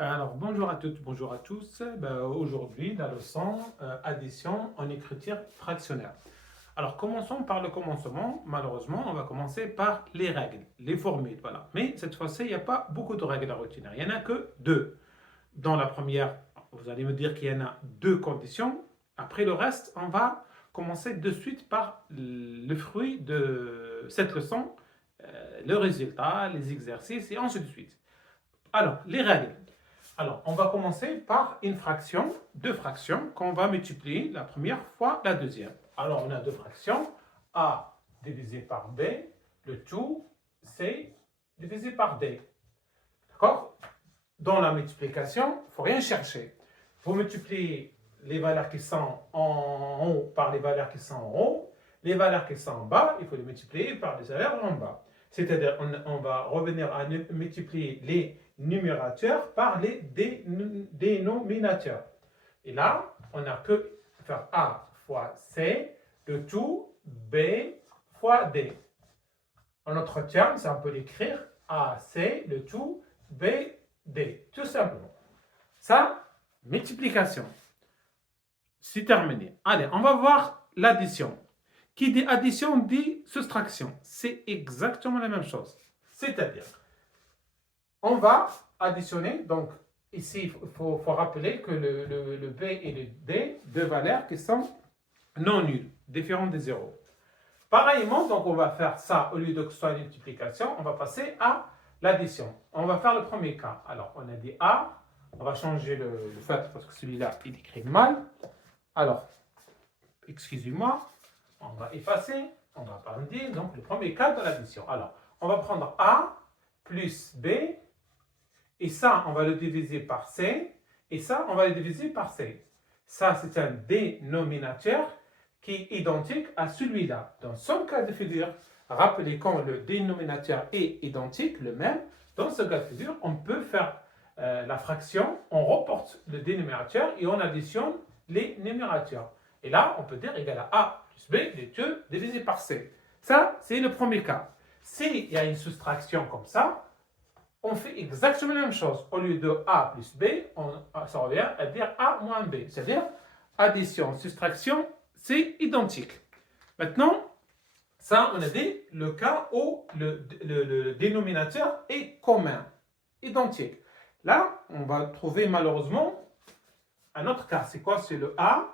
Alors, bonjour à toutes, bonjour à tous. Aujourd'hui, la leçon addition en écriture fractionnaire. Alors, commençons par le commencement. Malheureusement, on va commencer par les règles, les formules. Voilà. Mais cette fois-ci, il n'y a pas beaucoup de règles à retenir. Il n'y en a que deux. Dans la première, vous allez me dire qu'il y en a deux conditions. Après le reste, on va commencer de suite par le fruit de cette leçon, le résultat, les exercices et ainsi de suite. Alors, les règles. Alors, on va commencer par une fraction, deux fractions qu'on va multiplier la première fois la deuxième. Alors, on a deux fractions, A divisé par B, le tout, C divisé par D. D'accord? Dans la multiplication, il ne faut rien chercher. Vous multipliez les valeurs qui sont en haut par les valeurs qui sont en haut, les valeurs qui sont en bas, il faut les multiplier par les valeurs en bas. C'est-à-dire, on va revenir à multiplier les numérateurs par les dénominateurs. Et là, on n'a que faire A fois C, le tout B fois D. En autre terme, ça on peut l'écrire AC, le tout B, D, tout simplement. Ça, multiplication. C'est terminé. Allez, on va voir l'addition. Qui dit addition dit soustraction. C'est exactement la même chose. C'est-à-dire, on va additionner, donc ici, il faut rappeler que le B et le D, deux valeurs qui sont non nulles, différentes des zéros. Pareillement, donc on va faire ça, au lieu de que ce soit une multiplication, on va passer à l'addition. On va faire le premier cas. Alors, on a dit A, on va changer le fait parce que celui-là, il écrit mal. Alors, excusez-moi, on va effacer, on va pas me dire, donc le premier cas de l'addition. Alors, on va prendre A plus B, et ça, on va le diviser par C, et ça, on va le diviser par C. Ça, c'est un dénominateur qui est identique à celui-là. Dans son cas de figure, rappelez quand le dénominateur est identique, le même, dans ce cas de figure, on peut faire la fraction, on reporte le dénominateur et on additionne les numérateurs. Et là, on peut dire égal à A plus B, les deux divisé par C. Ça, c'est le premier cas. S'il y a une soustraction comme ça, on fait exactement la même chose. Au lieu de A plus B, ça revient à dire A moins B. C'est-à-dire, addition, soustraction, c'est identique. Maintenant, ça, on a dit le cas où le dénominateur est commun, identique. Là, on va trouver malheureusement un autre cas. C'est quoi? C'est le A.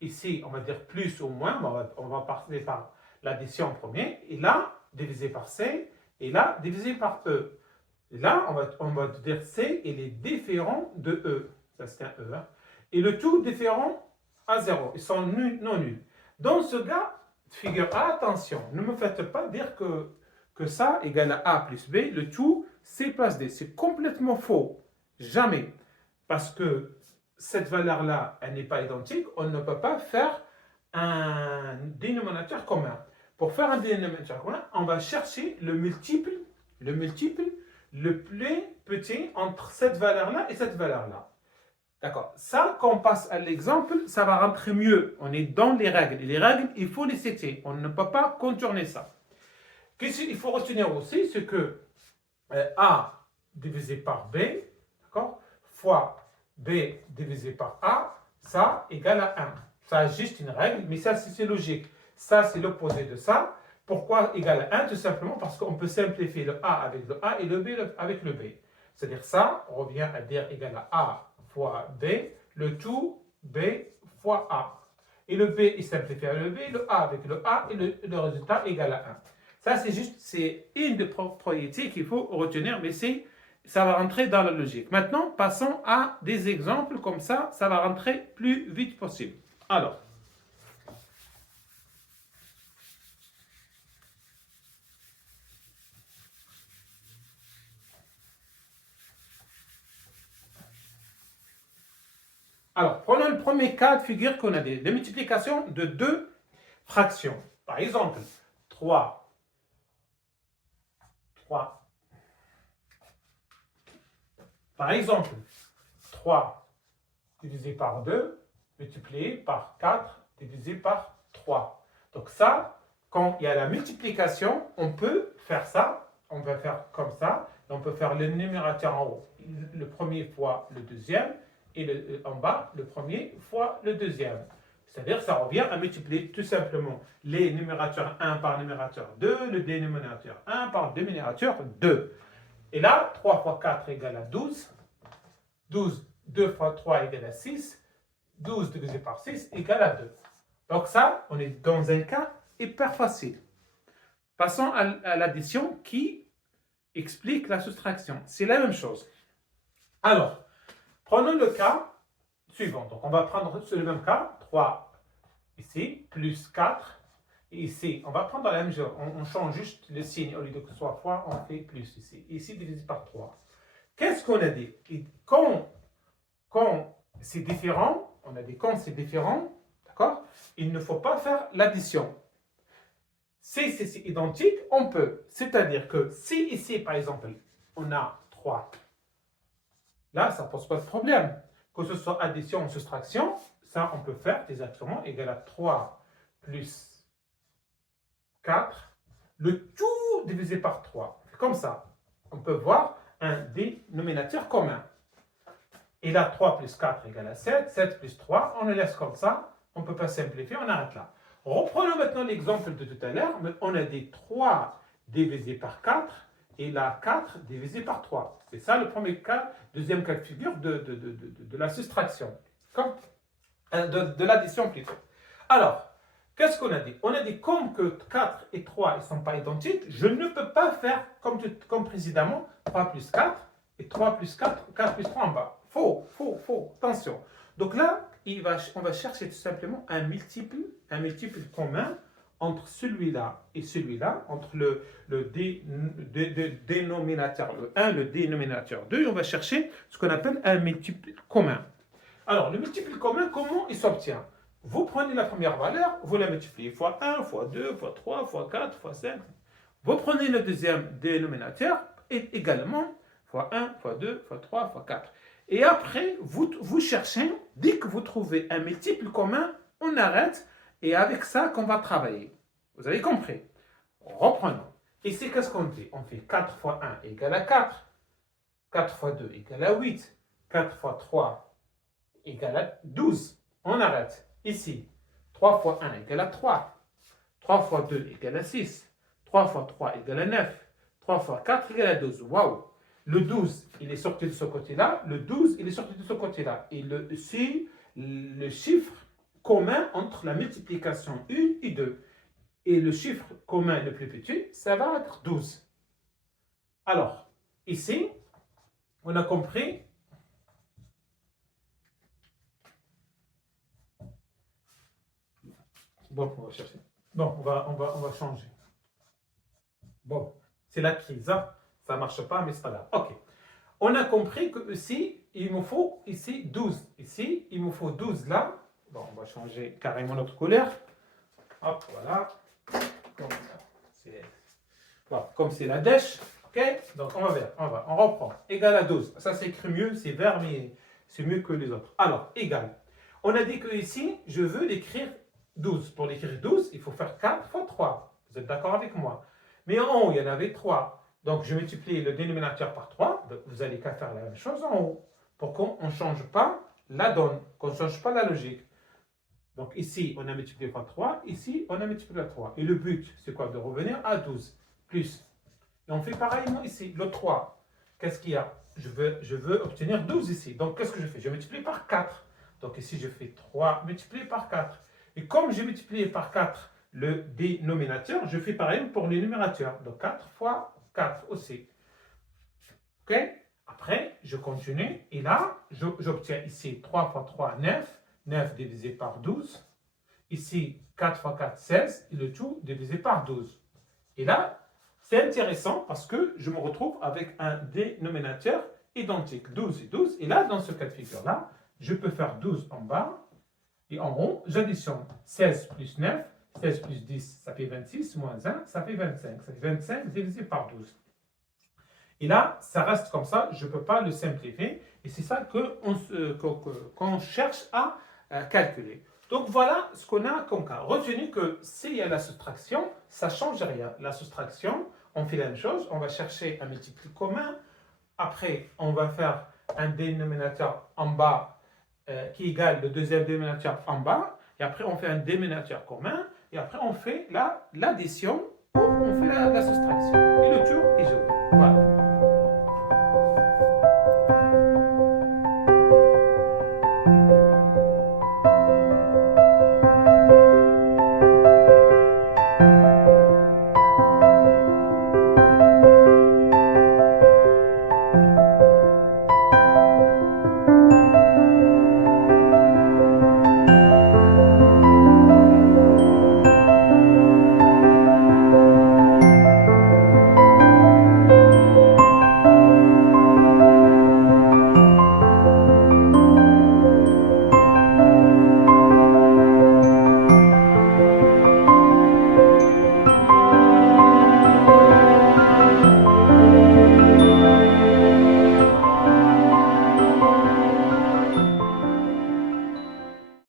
Ici, on va dire plus ou moins. On va passer par l'addition en premier. Et là, divisé par C. Et là, divisé par E. Et là, on va dire C, il est différent de E. Ça, c'est un E. Hein. Et le tout différent à 0. Ils sont non nuls. Dans ce cas, figure A, attention, ne me faites pas dire que ça égale à A plus B, le tout C plus D. C'est complètement faux. Jamais. Parce que cette valeur-là, elle n'est pas identique, on ne peut pas faire un dénominateur commun. Pour faire un dénominateur commun, on va chercher le multiple le plus petit entre cette valeur-là et cette valeur-là. D'accord. Ça, quand on passe à l'exemple, ça va rentrer mieux. On est dans les règles. Et les règles, il faut les citer. On ne peut pas contourner ça. Qu'est-ce qu'il faut retenir aussi, c'est que A divisé par B, d'accord, fois B divisé par A, ça égale à 1. Ça, juste une règle, mais ça, c'est logique. Ça, c'est l'opposé de ça. Pourquoi égal à 1? Tout simplement parce qu'on peut simplifier le A avec le A et le B avec le B. C'est-à-dire ça revient à dire égal à A fois B, le tout B fois A. Et le B est simplifié avec le B, le A avec le A et le résultat égal à 1. Ça, c'est une des propriétés qu'il faut retenir, mais ça va rentrer dans la logique. Maintenant, passons à des exemples comme ça va rentrer plus vite possible. Alors, prenons le premier cas de figure qu'on a des multiplications de deux fractions. Par exemple, 3. Par exemple, 3 divisé par 2 multiplié par 4 divisé par 3. Donc ça, quand il y a la multiplication, on peut faire ça. On va faire comme ça. Et on peut faire le numérateur en haut, le premier fois le deuxième et en bas, le premier fois le deuxième. C'est-à-dire ça revient à multiplier tout simplement les numérateurs 1 par numérateur 2, le dénominateur 1 par dénominateur 2. Et là, 3 fois 4 égale à 12. 12, 2 fois 3 égale à 6. 12 divisé par 6 égale à 2. Donc ça, on est dans un cas hyper facile. Passons à l'addition qui explique la soustraction. C'est la même chose. Alors, prenons le cas suivant. Donc, on va prendre le même cas, 3 ici, plus 4 ici. On va prendre la même chose. On change juste le signe. Au lieu de que ce soit fois, on fait plus ici. Ici, divisé par 3. Qu'est-ce qu'on a dit? Quand c'est différent, on a dit quand c'est différent, d'accord? Il ne faut pas faire l'addition. Si c'est identique, on peut. C'est-à-dire que si ici, par exemple, on a 3, là, ça ne pose pas de problème. Que ce soit addition ou soustraction, ça, on peut faire exactement égal à 3 plus 4, le tout divisé par 3. Comme ça, on peut voir un dénominateur commun. Et là, 3 plus 4 égale à 7, 7 plus 3, on le laisse comme ça, on ne peut pas simplifier, on arrête là. Reprenons maintenant l'exemple de tout à l'heure, on a des 3 divisé par 4 et là 4 divisé par 3. C'est ça le premier cas, deuxième cas de figure de la soustraction, de l'addition plutôt. Alors, qu'est-ce qu'on a dit? On a dit comme que 4 et 3 ne sont pas identiques, je ne peux pas faire comme précédemment 3 plus 4 et 3 plus 4, 4 plus 3 en bas. Faux, attention. Donc là, on va chercher tout simplement un multiple commun entre celui-là et celui-là, entre le dénominateur le 1, le dénominateur 2, on va chercher ce qu'on appelle un multiple commun. Alors, le multiple commun, comment il s'obtient? Vous prenez la première valeur, vous la multipliez fois 1, fois 2, fois 3, fois 4, fois 5. Vous prenez le deuxième dénominateur et également fois 1, fois 2, fois 3, fois 4. Et après, vous cherchez, dès que vous trouvez un multiple commun, on arrête et avec ça qu'on va travailler. Vous avez compris? Reprenons. Ici, qu'est-ce qu'on fait? On fait 4 fois 1 égale à 4. 4 fois 2 égale à 8. 4 fois 3 égale à 12. On arrête. Ici, 3 fois 1 égale à 3. 3 fois 2 égale à 6. 3 fois 3 égale à 9. 3 fois 4 égale à 12. Waouh! Le 12, il est sorti de ce côté-là. Le 12, il est sorti de ce côté-là. Et c'est le chiffre commun entre la multiplication 1 et 2. Et le chiffre commun le plus petit, ça va être 12. Alors, ici, on a compris. Bon, on va chercher. Bon, on va changer. Bon, c'est la crise, hein? Ça ne marche pas, mais c'est pas grave. Ok. On a compris que ici, il me faut ici 12. Ici, il me faut 12 là. Bon, on va changer carrément notre couleur. Hop, voilà. Comme c'est la dèche. Ok. Donc, on va voir. On reprend. Égal à 12. Ça s'écrit mieux, c'est vert, mais c'est mieux que les autres. Alors, égal. On a dit que ici, je veux l'écrire 12. Pour l'écrire 12, il faut faire 4 fois 3. Vous êtes d'accord avec moi? Mais en haut, il y en avait 3. Donc, je multiplie le dénominateur par 3. Donc, vous allez qu'à faire la même chose en haut. Pour qu'on ne change pas la donne, qu'on ne change pas la logique. Donc, ici, on a multiplié par 3. Ici, on a multiplié par 3. Et le but, c'est quoi? De revenir à 12. Plus. Et on fait pareillement ici. Le 3. Qu'est-ce qu'il y a? Je veux obtenir 12 ici. Donc, qu'est-ce que je fais? Je multiplie par 4. Donc, ici, je fais 3 multiplié par 4. Et comme j'ai multiplié par 4 le dénominateur, je fais pareil pour le numérateur. Donc, 4 fois 4 aussi. Ok? Après, je continue. Et là, j'obtiens ici 3 fois 3, 9. 9 divisé par 12. Ici, 4 fois 4, 16. Et le tout divisé par 12. Et là, c'est intéressant parce que je me retrouve avec un dénominateur identique. 12 et 12. Et là, dans ce cas de figure-là, je peux faire 12 en bas. Et en haut, j'additionne 16 plus 9. 16 plus 10, ça fait 26, moins 1, ça fait 25. Ça fait 25 divisé par 12. Et là, ça reste comme ça, je ne peux pas le simplifier. Et c'est ça qu'on cherche à calculer. Donc voilà ce qu'on a comme cas. Retenez que s'il y a la soustraction, ça ne change rien. La soustraction, on fait la même chose, on va chercher un multiple commun Après, on va faire un dénominateur en bas qui égale le deuxième dénominateur en bas. Et après, on fait un dénominateur commun. Et après, on fait l'addition ou on fait la soustraction. Et le tour est joué. Voilà.